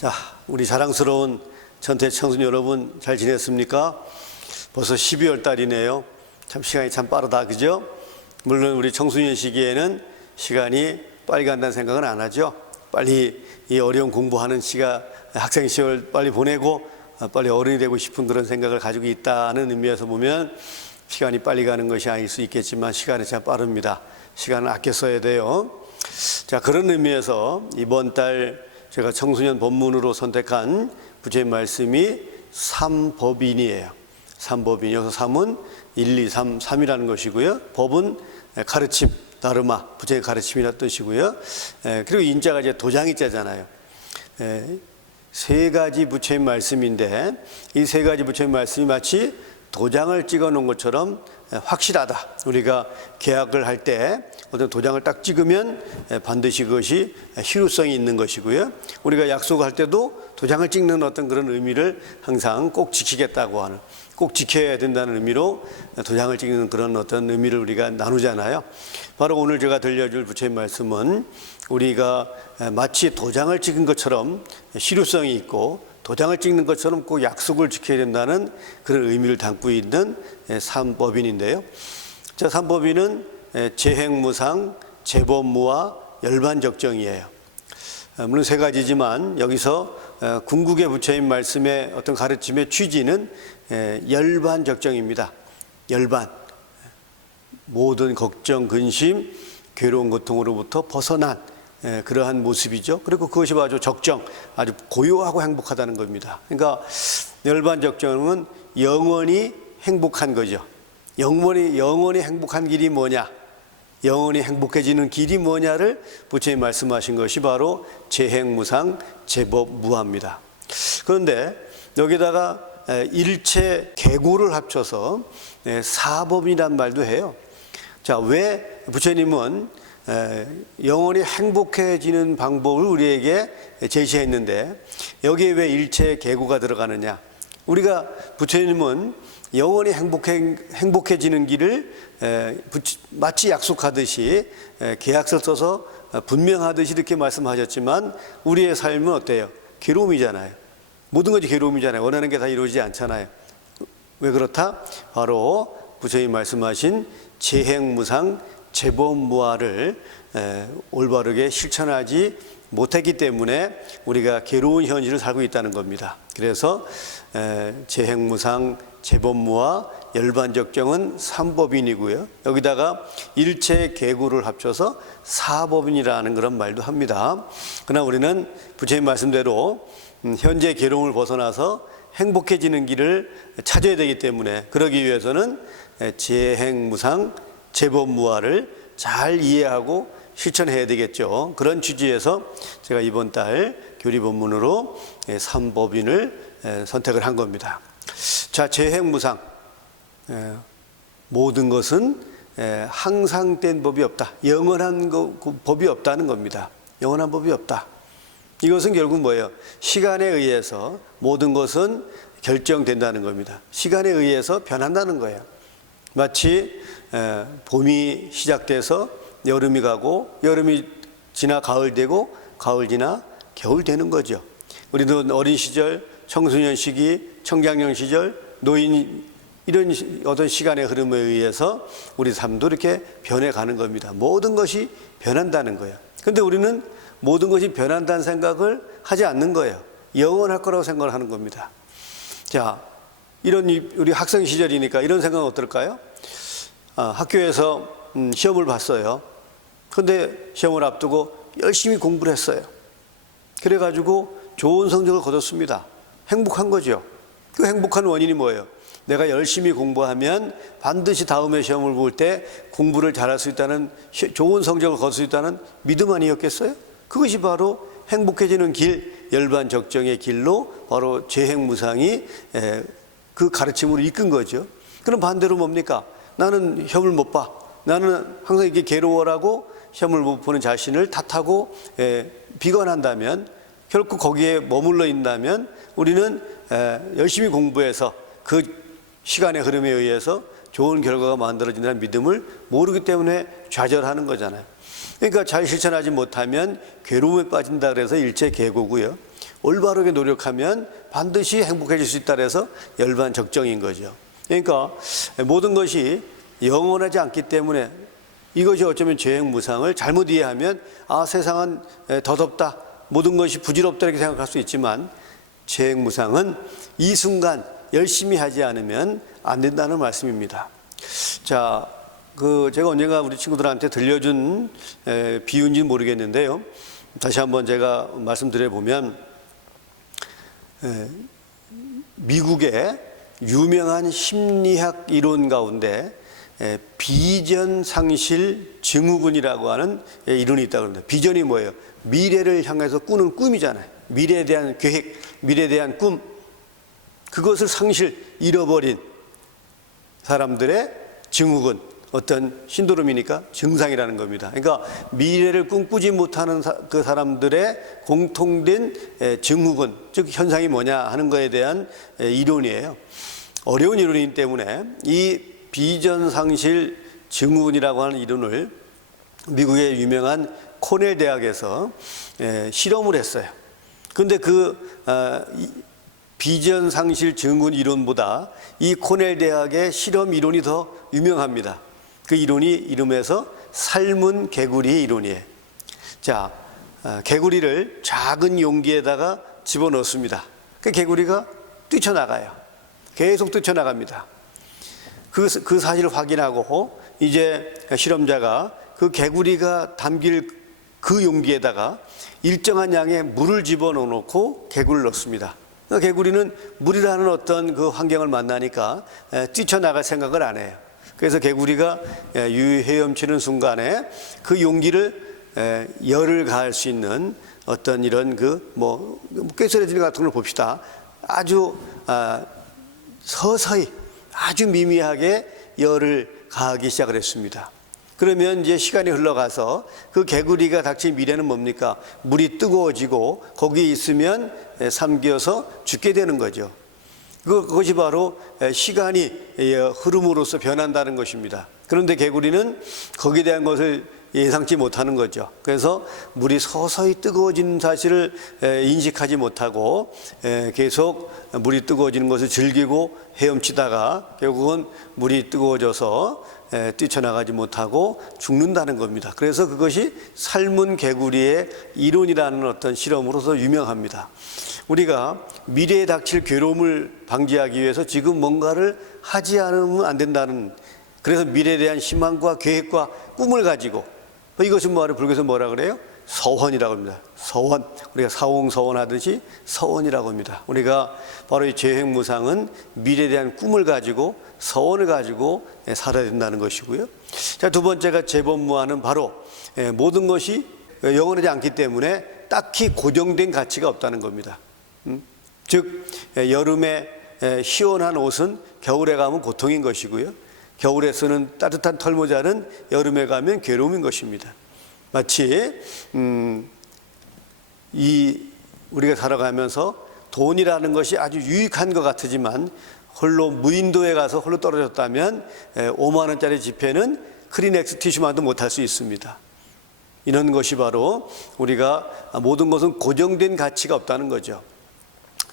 자, 우리 자랑스러운 전태 청소년 여러분 잘 지냈습니까? 벌써 12월 달이네요. 참 시간이 참 빠르다, 그죠? 물론 우리 청소년 시기에는 시간이 빨리 간다는 생각은 안 하죠. 빨리 이 어려운 공부하는 학생 시절 빨리 보내고 빨리 어른이 되고 싶은 그런 생각을 가지고 있다는 의미에서 보면 시간이 빨리 가는 것이 아닐 수 있겠지만 시간이 참 빠릅니다. 시간을 아껴 써야 돼요. 자, 그런 의미에서 이번 달 제가 청소년 본문으로 선택한 부제의 말씀이 삼법인이에요. 삼법인. 여기서 삼은 1, 2, 3, 3이라는 것이고요. 법은 가르침, 다르마, 부제의 가르침이라는 뜻이고요. 그리고 인자가 이제 도장이자잖아요. 세 가지 부처의 말씀인데 이 세 가지 부처의 말씀이 마치 도장을 찍어 놓은 것처럼 확실하다. 우리가 계약을 할 때 어떤 도장을 딱 찍으면 반드시 그것이 실효성이 있는 것이고요. 우리가 약속할 때도 도장을 찍는 어떤 그런 의미를 항상 꼭 지키겠다고 하는, 꼭 지켜야 된다는 의미로 도장을 찍는 그런 어떤 의미를 우리가 나누잖아요. 바로 오늘 제가 들려줄 부처의 말씀은 우리가 마치 도장을 찍은 것처럼 실효성이 있고 도장을 찍는 것처럼 꼭 약속을 지켜야 된다는 그런 의미를 담고 있는 삼법인인데요. 자, 삼법인은 재행무상, 재법무와 열반적정이에요. 물론 세 가지지만 여기서 궁극의 부처님 말씀의 어떤 가르침의 취지는 열반적정입니다. 열반, 모든 걱정, 근심, 괴로운 고통으로부터 벗어난 그러한 모습이죠. 그리고 그것이 아주 적정, 아주 고요하고 행복하다는 겁니다. 그러니까 열반적정은 영원히 행복한 거죠. 영원히 행복한 길이 뭐냐, 영원히 행복해지는 길이 뭐냐를 부처님 말씀하신 것이 바로 재행무상, 재법무합니다. 그런데 여기다가 일체 계고를 합쳐서 사법이란 말도 해요. 자, 왜 부처님은 영원히 행복해지는 방법을 우리에게 제시했는데 여기에 왜 일체 계고가 들어가느냐? 우리가 부처님은 영원히 행복해지는 길을 마치 약속하듯이 계약서를 써서 분명하듯이 이렇게 말씀하셨지만 우리의 삶은 어때요? 괴로움이잖아요. 모든 것이 괴로움이잖아요. 원하는 게 다 이루어지지 않잖아요. 왜 그렇다? 바로 부처님 말씀하신 재행무상, 재법무화를 올바르게 실천하지 못했기 때문에 우리가 괴로운 현실을 살고 있다는 겁니다. 그래서 재행무상, 재법무화, 열반적정은 삼법인이고요. 여기다가 일체 계고를 합쳐서 사법인이라는 그런 말도 합니다. 그러나 우리는 부처님 말씀대로 현재 괴로움을 벗어나서 행복해지는 길을 찾아야 되기 때문에 그러기 위해서는 재행무상, 재법무화를 잘 이해하고 실천해야 되겠죠. 그런 취지에서 제가 이번 달 교리본문으로 삼법인을 선택을 한 겁니다. 자, 재행무상, 모든 것은 항상 된 법이 없다. 영원한 법이 없다는 겁니다. 영원한 법이 없다. 이것은 결국 뭐예요? 시간에 의해서 모든 것은 결정된다는 겁니다. 시간에 의해서 변한다는 거예요. 마치 봄이 시작돼서 여름이 가고 여름이 지나 가을 되고 가을 지나 겨울 되는 거죠. 우리도 어린 시절, 청소년 시기, 청장년 시절, 노인 이런 어떤 시간의 흐름에 의해서 우리 삶도 이렇게 변해가는 겁니다. 모든 것이 변한다는 거예요. 그런데 우리는 모든 것이 변한다는 생각을 하지 않는 거예요. 영원할 거라고 생각을 하는 겁니다. 자, 우리 학생 시절이니까 이런 생각은 어떨까요? 학교에서 시험을 봤어요. 근데 시험을 앞두고 열심히 공부를 했어요. 그래가지고 좋은 성적을 거뒀습니다. 행복한 거죠. 그 행복한 원인이 뭐예요? 내가 열심히 공부하면 반드시 다음에 시험을 볼 때 공부를 잘할 수 있다는, 좋은 성적을 거둘 수 있다는 믿음 아니었겠어요? 그것이 바로 행복해지는 길, 열반적정의 길로 바로 재행무상이 그 가르침으로 이끈 거죠. 그럼 반대로 뭡니까? 나는 시험을 못 봐. 나는 항상 이렇게 괴로워라고 시험을 못 보는 자신을 탓하고 비관한다면, 결국 거기에 머물러 있다면 우리는 열심히 공부해서 그 시간의 흐름에 의해서 좋은 결과가 만들어진다는 믿음을 모르기 때문에 좌절하는 거잖아요. 그러니까 잘 실천하지 못하면 괴로움에 빠진다 그래서 일체 계고고요. 올바르게 노력하면 반드시 행복해질 수 있다 해서 열반적정인 거죠. 그러니까 모든 것이 영원하지 않기 때문에 이것이 어쩌면 죄행무상을 잘못 이해하면 세상은 더덥다, 모든 것이 부질없다 이렇게 생각할 수 있지만, 죄행무상은 이 순간 열심히 하지 않으면 안 된다는 말씀입니다. 자, 제가 언젠가 우리 친구들한테 들려준 비유인지는 모르겠는데요, 다시 한번 제가 말씀드려보면, 미국의 유명한 심리학 이론 가운데 비전상실 증후군이라고 하는 이론이 있다고 합니다. 비전이 뭐예요? 미래를 향해서 꾸는 꿈이잖아요. 미래에 대한 계획, 미래에 대한 꿈, 그것을 잃어버린 사람들의 증후군, 어떤 신드롬이니까 증상이라는 겁니다. 그러니까 미래를 꿈꾸지 못하는 그 사람들의 공통된 증후군, 즉 현상이 뭐냐 하는 것에 대한 이론이에요. 어려운 이론이기 때문에 이 비전상실 증후군이라고 하는 이론을 미국의 유명한 코넬 대학에서 실험을 했어요. 그런데 비전상실 증후군 이론보다 이 코넬 대학의 실험 이론이 더 유명합니다. 그 이론이 이름에서 삶은 개구리의 이론이에요. 자, 개구리를 작은 용기에다가 집어넣습니다. 그 개구리가 뛰쳐나가요. 계속 뛰쳐나갑니다. 그 사실을 확인하고 이제 실험자가 그 개구리가 담길 그 용기에다가 일정한 양의 물을 집어넣고 개구리를 넣습니다. 그러니까 개구리는 물이라는 어떤 그 환경을 만나니까 뛰쳐나갈 생각을 안 해요. 그래서 개구리가 유헤엄치는 순간에 그 용기를 열을 가할 수 있는 어떤 이런 꾀소리질 같은 걸 봅시다. 아주 서서히 아주 미미하게 열을 가하기 시작을 했습니다. 그러면 이제 시간이 흘러가서 그 개구리가 닥친 미래는 뭡니까? 물이 뜨거워지고 거기에 있으면 삼켜서 죽게 되는 거죠. 그것이 바로 시간이 흐름으로써 변한다는 것입니다. 그런데 개구리는 거기에 대한 것을 예상치 못하는 거죠. 그래서 물이 서서히 뜨거워지는 사실을 인식하지 못하고 계속 물이 뜨거워지는 것을 즐기고 헤엄치다가 결국은 물이 뜨거워져서 뛰쳐나가지 못하고 죽는다는 겁니다. 그래서 그것이 삶은 개구리의 이론이라는 어떤 실험으로서 유명합니다. 우리가 미래에 닥칠 괴로움을 방지하기 위해서 지금 뭔가를 하지 않으면 안 된다는, 그래서 미래에 대한 희망과 계획과 꿈을 가지고, 이것은 불교에서 뭐라 그래요? 서원이라고 합니다. 서원. 우리가 사홍서원 하듯이 서원이라고 합니다. 우리가 바로 이 죄행무상은 미래에 대한 꿈을 가지고 서원을 가지고 살아야 된다는 것이고요. 자, 두 번째가 재범무화는 바로 모든 것이 영원하지 않기 때문에 딱히 고정된 가치가 없다는 겁니다. 즉 여름에 시원한 옷은 겨울에 가면 고통인 것이고요, 겨울에 쓰는 따뜻한 털모자는 여름에 가면 괴로움인 것입니다. 마치 우리가 살아가면서 돈이라는 것이 아주 유익한 것 같지만 홀로 무인도에 가서 홀로 떨어졌다면 5만 원짜리 지폐는 크리넥스 티슈만도 못할 수 있습니다. 이런 것이 바로 우리가 모든 것은 고정된 가치가 없다는 거죠.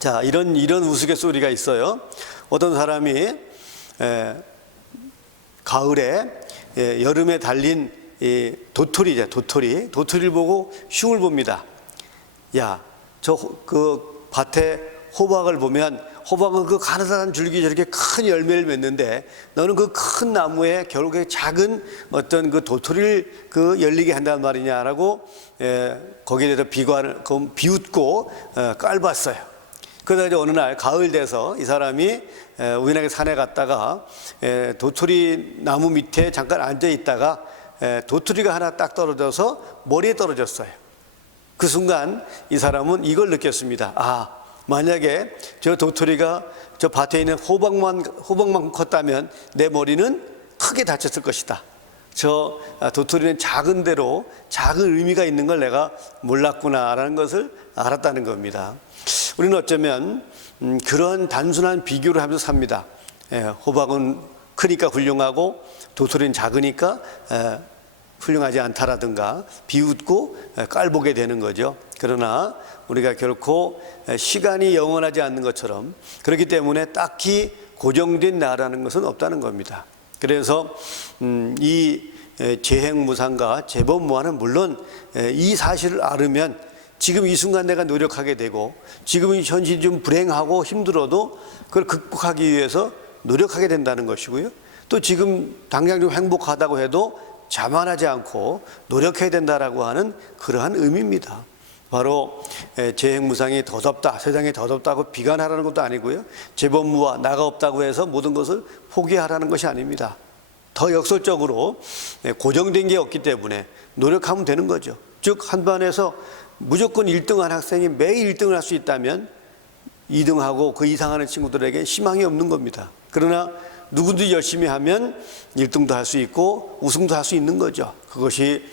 자, 이런 우스갯소리가 있어요. 어떤 사람이 가을에 여름에 달린 도토리를 보고 흉을 봅니다. 야, 그 밭에 호박을 보면 호박은 그 가느다란 줄기 저렇게 큰 열매를 맺는데 너는 그 큰 나무에 결국에 작은 어떤 그 도토리를 열리게 한단 말이냐라고 거기에 대해서 비웃고 깔봤어요. 그러다 이제 어느 날 가을 돼서 이 사람이 우연하게 산에 갔다가 도토리 나무 밑에 잠깐 앉아 있다가 도토리가 하나 딱 떨어져서 머리에 떨어졌어요. 그 순간 이 사람은 이걸 느꼈습니다. 만약에 저 도토리가 저 밭에 있는 호박만 컸다면 내 머리는 크게 다쳤을 것이다. 저 도토리는 작은 대로 작은 의미가 있는 걸 내가 몰랐구나라는 것을 알았다는 겁니다. 우리는 어쩌면 그런 단순한 비교를 하면서 삽니다. 호박은 크니까 훌륭하고 도토리는 작으니까 훌륭하지 않다라든가 비웃고 깔보게 되는 거죠. 그러나 우리가 결코 시간이 영원하지 않는 것처럼 그렇기 때문에 딱히 고정된 나라는 것은 없다는 겁니다. 그래서 이 재행무상과 재범무한은 물론 이 사실을 알으면 지금 이 순간 내가 노력하게 되고 지금 현실이 좀 불행하고 힘들어도 그걸 극복하기 위해서 노력하게 된다는 것이고요. 또 지금 당장 좀 행복하다고 해도 자만하지 않고 노력해야 된다라고 하는 그러한 의미입니다. 바로 재행무상이 더덥다, 세상이 더덥다고 비관하라는 것도 아니고요. 재범무와 나가 없다고 해서 모든 것을 포기하라는 것이 아닙니다. 더 역설적으로 고정된 게 없기 때문에 노력하면 되는 거죠. 즉 한 반에서 무조건 1등한 학생이 매일 1등을 할 수 있다면 2등하고 그 이상하는 친구들에게 희망이 없는 겁니다. 그러나 누구든지 열심히 하면 1등도 할 수 있고 우승도 할 수 있는 거죠. 그것이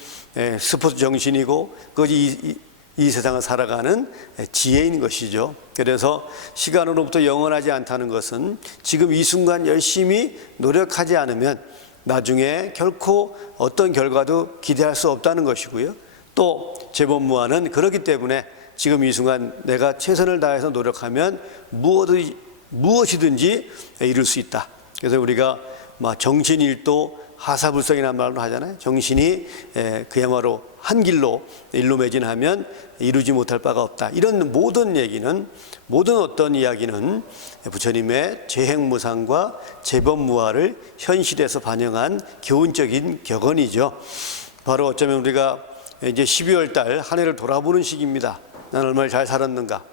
스포츠 정신이고 그것이 이 세상을 살아가는 지혜인 것이죠. 그래서 시간으로부터 영원하지 않다는 것은 지금 이 순간 열심히 노력하지 않으면 나중에 결코 어떤 결과도 기대할 수 없다는 것이고요. 또 재범무한은 그렇기 때문에 지금 이 순간 내가 최선을 다해서 노력하면 무엇이든지 이룰 수 있다. 그래서 우리가 정신일도 하사불성이라는 말로 하잖아요. 정신이 그야말로 한 길로 일로 매진하면 이루지 못할 바가 없다. 이런 모든 얘기는, 모든 어떤 이야기는 부처님의 재행무상과 재범무화를 현실에서 반영한 교훈적인 격언이죠. 바로 어쩌면 우리가 이제 12월 달 한 해를 돌아보는 시기입니다. 난 얼마나 잘 살았는가.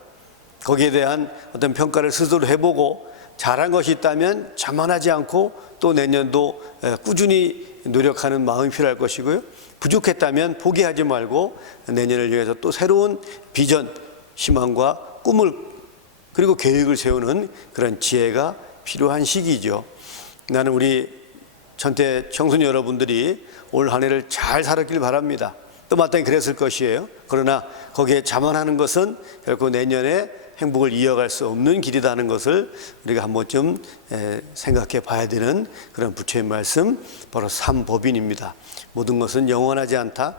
거기에 대한 어떤 평가를 스스로 해보고 잘한 것이 있다면 자만하지 않고 또 내년도 꾸준히 노력하는 마음이 필요할 것이고요. 부족했다면 포기하지 말고 내년을 위해서 또 새로운 비전, 희망과 꿈을 그리고 계획을 세우는 그런 지혜가 필요한 시기죠. 나는 우리 전태 청소년 여러분들이 올 한 해를 잘 살았길 바랍니다. 또 마땅히 그랬을 것이에요. 그러나 거기에 자만하는 것은 결코 내년에 행복을 이어갈 수 없는 길이라는 것을 우리가 한 번쯤 생각해 봐야 되는 그런 부처의 말씀, 바로 삼법인입니다. 모든 것은 영원하지 않다.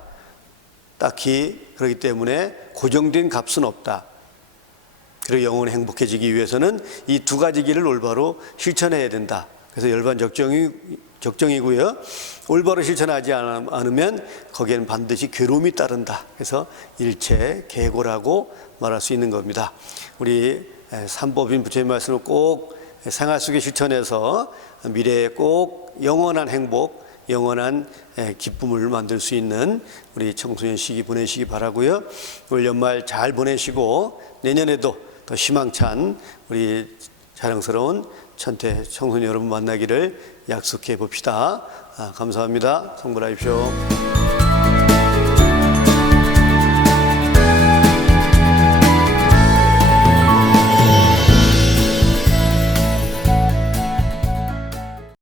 딱히 그렇기 때문에 고정된 값은 없다. 그리고 영원히 행복해지기 위해서는 이 두 가지 길을 올바로 실천해야 된다. 그래서 열반적정이고요. 올바로 실천하지 않으면 거기에는 반드시 괴로움이 따른다. 그래서 일체계고라고 말할 수 있는 겁니다. 우리 삼법인 부처의 말씀을 꼭 생활 속에 실천해서 미래에 꼭 영원한 행복, 영원한 기쁨을 만들 수 있는 우리 청소년 시기 보내시기 바라고요. 올 연말 잘 보내시고 내년에도 더 희망찬 우리 자랑스러운 천태 청소년 여러분 만나기를 약속해 봅시다. 감사합니다. 성불하십시오.